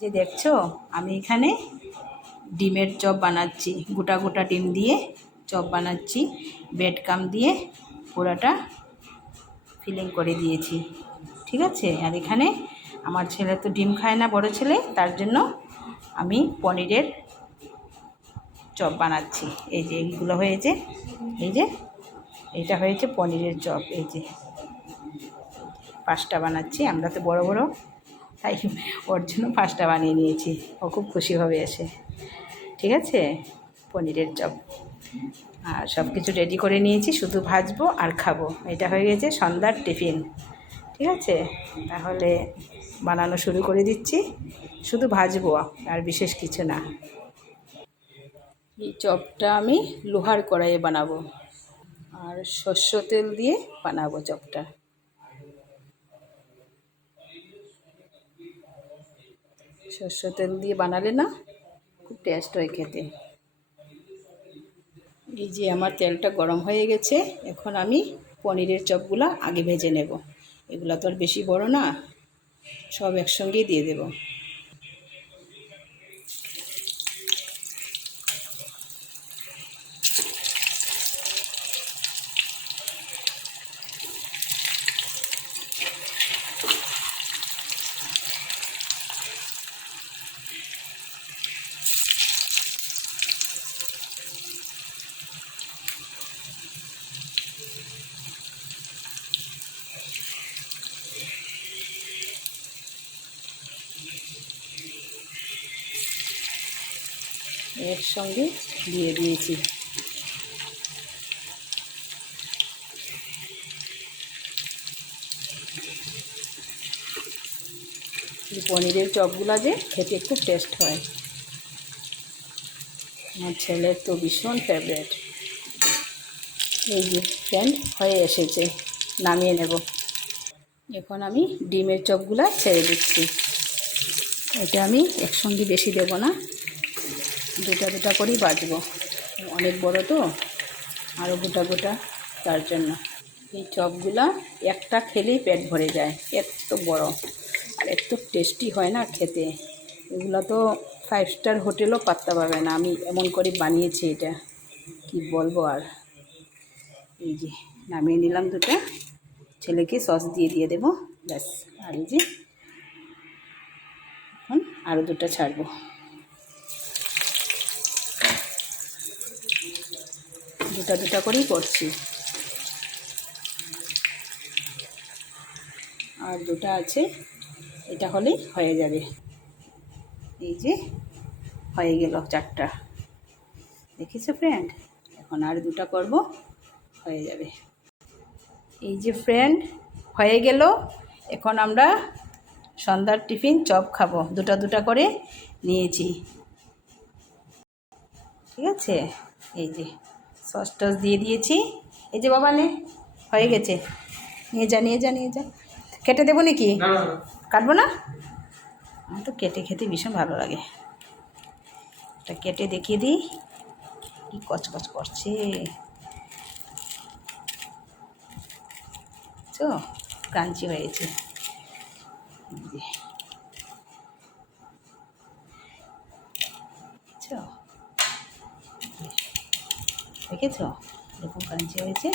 যে দেখছো আমি এখানে ডিমের চপ বানাচ্ছি, গোটা গোটা ডিম দিয়ে চপ বানাচ্ছি, ব্রেড কাম দিয়ে পুরাটা ফিলিং করে দিয়েছি। ঠিক আছে, আর এখানে আমার ছেলে তো ডিম খায় না, বড় ছেলে, তার জন্য আমি পনিরের চপ বানাচ্ছি। এই যে এইগুলো হয়েছে, এই যে এটা হয়েছে পনিরের চপ। এই যে 5টা বানাচ্ছি, আমরা তো বড় বড়, তাই ওর জন্য 5টা বানিয়ে নিয়েছি। ও খুব খুশি হবে এসে। ঠিক আছে, পনিরের চপ আর সব কিছু রেডি করে নিয়েছি, শুধু ভাজবো আর খাবো। এটা হয়ে গেছে সন্ধ্যার টিফিন। ঠিক আছে, তাহলে বানানো শুরু করে দিচ্ছি। শুধু ভাজবো আর বিশেষ কিছু না। এই চপটা আমি লোহার কড়াইয়ে বানাবো আর সর্ষে তেল দিয়ে বানাবো চপটা। সর্ষে তেল দিয়ে বানালে না খুব টেস্ট হয় খেতে। এই যে আমার তেলটা গরম হয়ে গেছে, এখন আমি পনিরের চপগুলো আগে ভেজে নেব। এগুলো তো আর বেশি বড় না, সব একসঙ্গেই দিয়ে দেব। একসঙ্গে দিয়ে দিয়েছি। পনিরের চপগুলো যে খেতে খুব টেস্ট হয়, আমার ছেলের তো ভীষণ ফেভারিট। এই যে ফ্রেন্ড হয়ে এসেছে, নামিয়ে নেব। এখন আমি ডিমের চপগুলো ছেড়ে দিচ্ছি। এটা আমি একসঙ্গে বেশি দেব না, দুটা দুটা করেই ভাজবো, অনেক বড় তো, আরও গোটা গোটা, তার জন্য। এই চপগুলা একটা খেলেই পেট ভরে যায়, এত বড় আর এত টেস্টি হয় না খেতে। এগুলো তো 5 স্টার হোটেলও পাত্তা পাবে না, আমি এমন করে বানিয়েছি, এটা কি বলবো আর। এই যে নামিয়ে নিলাম দুটো, ছেলেকে সস দিয়ে দেবো, ব্যাস। আর এই যে এখন আরও দুটো ছাড়বো। দুটা দুটা করেই করছি, আর দুটো আছে, এটা হলেই হয়ে যাবে। এই যে হয়ে গেল 4টা, দেখেছো ফ্রেন্ড? এখন আর দুটো করব, হয়ে যাবে। এই যে ফ্রেন্ড হয়ে গেল। এখন আমরা সন্ধ্যার টিফিন চপ খাবো, দুটা দুটা করে নিয়েছি। ঠিক আছে, এই যে সস টস দিয়ে দিয়েছি। এই যে বাবা নে, হয়ে গেছে, নিয়ে যা নিয়ে যা নিয়ে যা। কেটে দেবো নাকি? কাটবো না, আমার তো কেটে খেতে ভীষণ ভালো লাগে। এটা কেটে দেখিয়ে দিই কি কচকচ করছে, তো ক্রাঞ্চি হয়েছে। দেখেছো এরকম ক্রাঞ্চি হয়েছে।